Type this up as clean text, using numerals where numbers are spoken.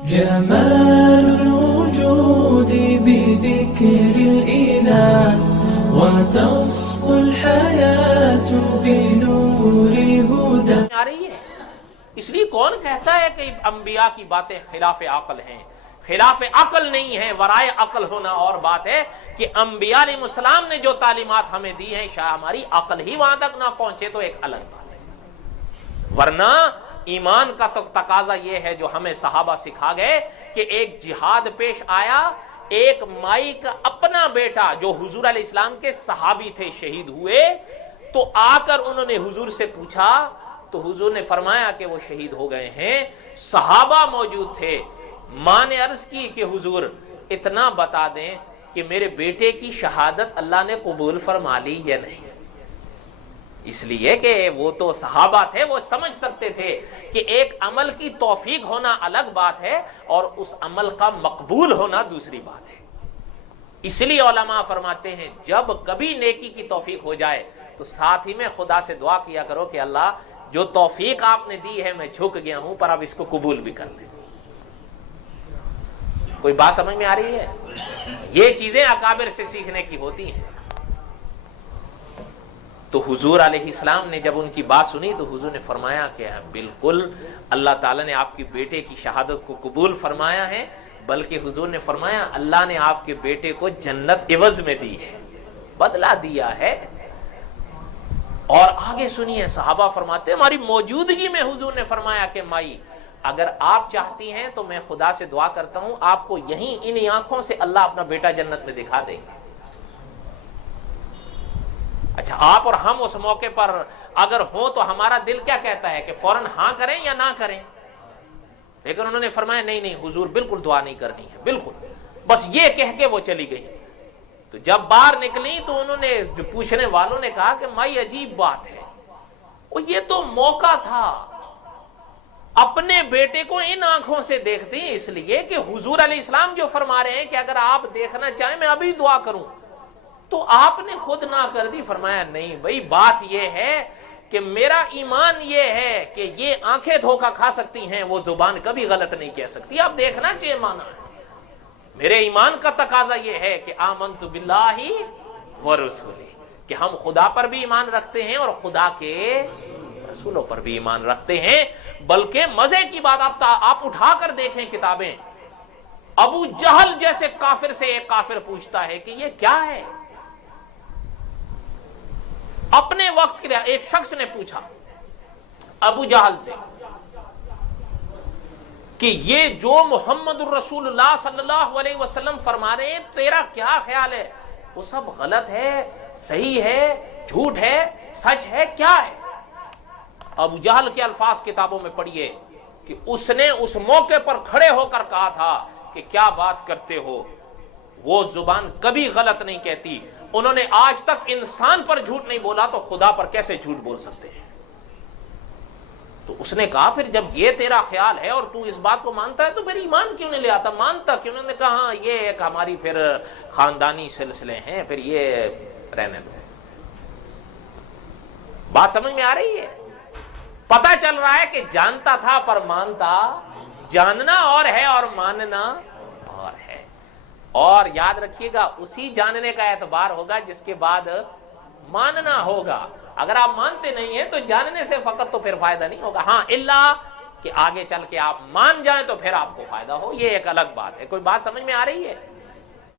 جمال الوجود بذكر الإله وتصفو الحياة بنور هدى. آ رہی ہے. اس لیے کون کہتا ہے کہ انبیاء کی باتیں خلاف عقل ہیں؟ خلاف عقل نہیں ہے، ورائے عقل ہونا اور بات ہے کہ انبیاء علیہ السلام نے جو تعلیمات ہمیں دی ہیں، شاید ہماری عقل ہی وہاں تک نہ پہنچے تو ایک الگ بات ہے. ورنہ ایمان کا تو تقاضا یہ ہے جو ہمیں صحابہ سکھا گئے کہ ایک جہاد پیش آیا، ایک مائی کا اپنا بیٹا جو حضور علیہ السلام کے صحابی تھے شہید ہوئے، تو آ کر انہوں نے حضور سے پوچھا تو حضور نے فرمایا کہ وہ شہید ہو گئے ہیں. صحابہ موجود تھے. ماں نے عرض کی کہ حضور اتنا بتا دیں کہ میرے بیٹے کی شہادت اللہ نے قبول فرما لی یا نہیں. اس لیے کہ وہ تو صحابہ تھے، وہ سمجھ سکتے تھے کہ ایک عمل کی توفیق ہونا الگ بات ہے اور اس عمل کا مقبول ہونا دوسری بات ہے. اس لیے علماء فرماتے ہیں جب کبھی نیکی کی توفیق ہو جائے تو ساتھ ہی میں خدا سے دعا کیا کرو کہ اللہ جو توفیق آپ نے دی ہے میں جھک گیا ہوں، پر اب اس کو قبول بھی کر لیں. کوئی بات سمجھ میں آ رہی ہے؟ یہ چیزیں اکابر سے سیکھنے کی ہوتی ہیں. تو حضور علیہ السلام نے جب ان کی بات سنی تو حضور نے فرمایا کہ بالکل اللہ تعالیٰ نے آپ کے بیٹے کی شہادت کو قبول فرمایا ہے، بلکہ حضور نے فرمایا اللہ نے آپ کے بیٹے کو جنت عوض میں دی ہے، بدلہ دیا ہے. اور آگے سنیے، صحابہ فرماتے ہیں ہماری موجودگی میں حضور نے فرمایا کہ مائی اگر آپ چاہتی ہیں تو میں خدا سے دعا کرتا ہوں آپ کو یہیں انہی آنکھوں سے اللہ اپنا بیٹا جنت میں دکھا دے. اچھا، آپ اور ہم اس موقع پر اگر ہوں تو ہمارا دل کیا کہتا ہے کہ فوراً ہاں کریں یا نہ کریں؟ لیکن انہوں نے فرمایا نہیں نہیں حضور بالکل دعا نہیں کرنی ہے، بالکل، بس یہ کہہ کے وہ چلی گئی. تو جب باہر نکلی تو انہوں نے جو پوچھنے والوں نے کہا کہ مائی عجیب بات ہے، وہ یہ تو موقع تھا، اپنے بیٹے کو ان آنکھوں سے دیکھتی ہیں اس لیے کہ حضور علیہ السلام جو فرما رہے ہیں کہ اگر آپ دیکھنا چاہیں میں ابھی دعا کروں، تو آپ نے خود نہ کر دی. فرمایا نہیں بھائی، بات یہ ہے کہ میرا ایمان یہ ہے کہ یہ آنکھیں دھوکہ کھا سکتی ہیں، وہ زبان کبھی غلط نہیں کہہ سکتی. آپ دیکھنا چاہیے مانا ہے. میرے ایمان کا تقاضا یہ ہے کہ آمنت باللہ ورسولہ، کہ ہم خدا پر بھی ایمان رکھتے ہیں اور خدا کے رسولوں پر بھی ایمان رکھتے ہیں. بلکہ مزے کی بات آپ اٹھا کر دیکھیں کتابیں، ابو جہل جیسے کافر سے ایک کافر پوچھتا ہے کہ یہ کیا ہے. اپنے وقت کے لیے ایک شخص نے پوچھا ابو جہل سے کہ یہ جو محمد الرسول اللہ صلی اللہ علیہ وسلم فرما رہے ہیں تیرا کیا خیال ہے؟ وہ سب غلط ہے، صحیح ہے، جھوٹ ہے، سچ ہے، کیا ہے؟ ابو جہل کے الفاظ کتابوں میں پڑھیے کہ اس نے اس موقع پر کھڑے ہو کر کہا تھا کہ کیا بات کرتے ہو، وہ زبان کبھی غلط نہیں کہتی. انہوں نے آج تک انسان پر جھوٹ نہیں بولا تو خدا پر کیسے جھوٹ بول سکتے ہیں؟ تو اس نے کہا پھر جب یہ تیرا خیال ہے اور تو اس بات کو مانتا ہے تو پھر ایمان کیوں نہیں لے آتا؟ مانتا کیوں؟ انہوں نے کہا ہاں یہ ایک ہماری پھر خاندانی سلسلے ہیں، پھر یہ رہنے دو. بات سمجھ میں آ رہی ہے؟ پتا چل رہا ہے کہ جانتا تھا پر مانتا. جاننا اور ہے اور ماننا اور ہے. اور یاد رکھیے گا اسی جاننے کا اعتبار ہوگا جس کے بعد ماننا ہوگا. اگر آپ مانتے نہیں ہیں تو جاننے سے فقط تو پھر فائدہ نہیں ہوگا. ہاں الا کہ آگے چل کے آپ مان جائیں تو پھر آپ کو فائدہ ہو، یہ ایک الگ بات ہے. کوئی بات سمجھ میں آ رہی ہے؟